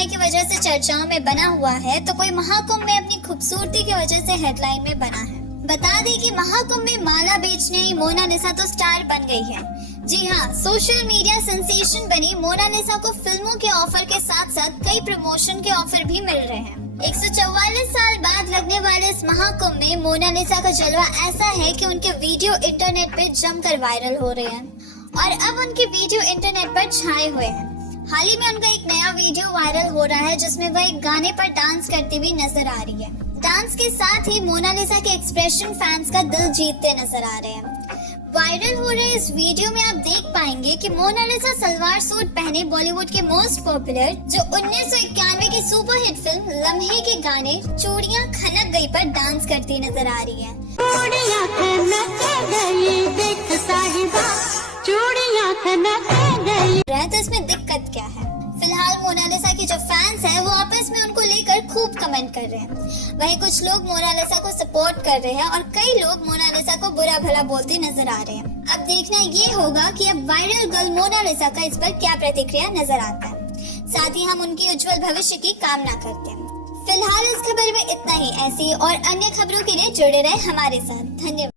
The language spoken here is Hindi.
होने की वजह से चर्चाओं में बना हुआ है, तो कोई महाकुंभ में अपनी खूबसूरती की वजह से हेडलाइन में बना है। बता दें कि महाकुंभ में माला बेचने ही मोनालिसा तो स्टार बन गई है। जी हाँ, सोशल मीडिया सेंसेशन बनी मोनालिसा को फिल्मों के ऑफर के साथ साथ कई प्रमोशन के ऑफर भी मिल रहे हैं। 144 साल बाद लगने वाले इस महाकुंभ में मोनालिसा का जलवा ऐसा है कि उनके वीडियो इंटरनेट पे जमकर वायरल हो रहे हैं और अब उनके वीडियो इंटरनेट पर छाए हुए हैं। हाल ही में उनका एक नया वीडियो वायरल हो रहा है जिसमें वह एक गाने पर डांस करती हुई नजर आ रही है। डांस के साथ ही मोनालिसा के एक्सप्रेशन फैंस का दिल जीतते नजर आ रहे हैं। वायरल हो रहे इस वीडियो में आप देख पाएंगे कि मोनालिसा सलवार सूट पहने बॉलीवुड के मोस्ट पॉपुलर जो 1991 की सुपरहिट फिल्म लम्हे के गाने चूड़ियां खनक गई पर डांस करती नजर आ रही है। चूड़ियां खनक गई, देख साहिबा, चूड़ियां खनक गई। तो इसमें दिक्कत क्या है? फिलहाल मोनालिसा के जो फैंस हैं वो आपस में उनको लेकर खूब कमेंट कर रहे हैं। वहीं कुछ लोग मोनालिसा को सपोर्ट कर रहे हैं और कई लोग मोनालिसा को बुरा भला बोलते नजर आ रहे हैं। अब देखना ये होगा कि अब वायरल गर्ल मोनालिसा का इस पर क्या प्रतिक्रिया नजर आता है। साथ ही हम उनकी उज्जवल भविष्य की कामना करते हैं। फिलहाल इस खबर में इतना ही। ऐसी और अन्य खबरों के लिए जुड़े रहे हमारे साथ। धन्यवाद।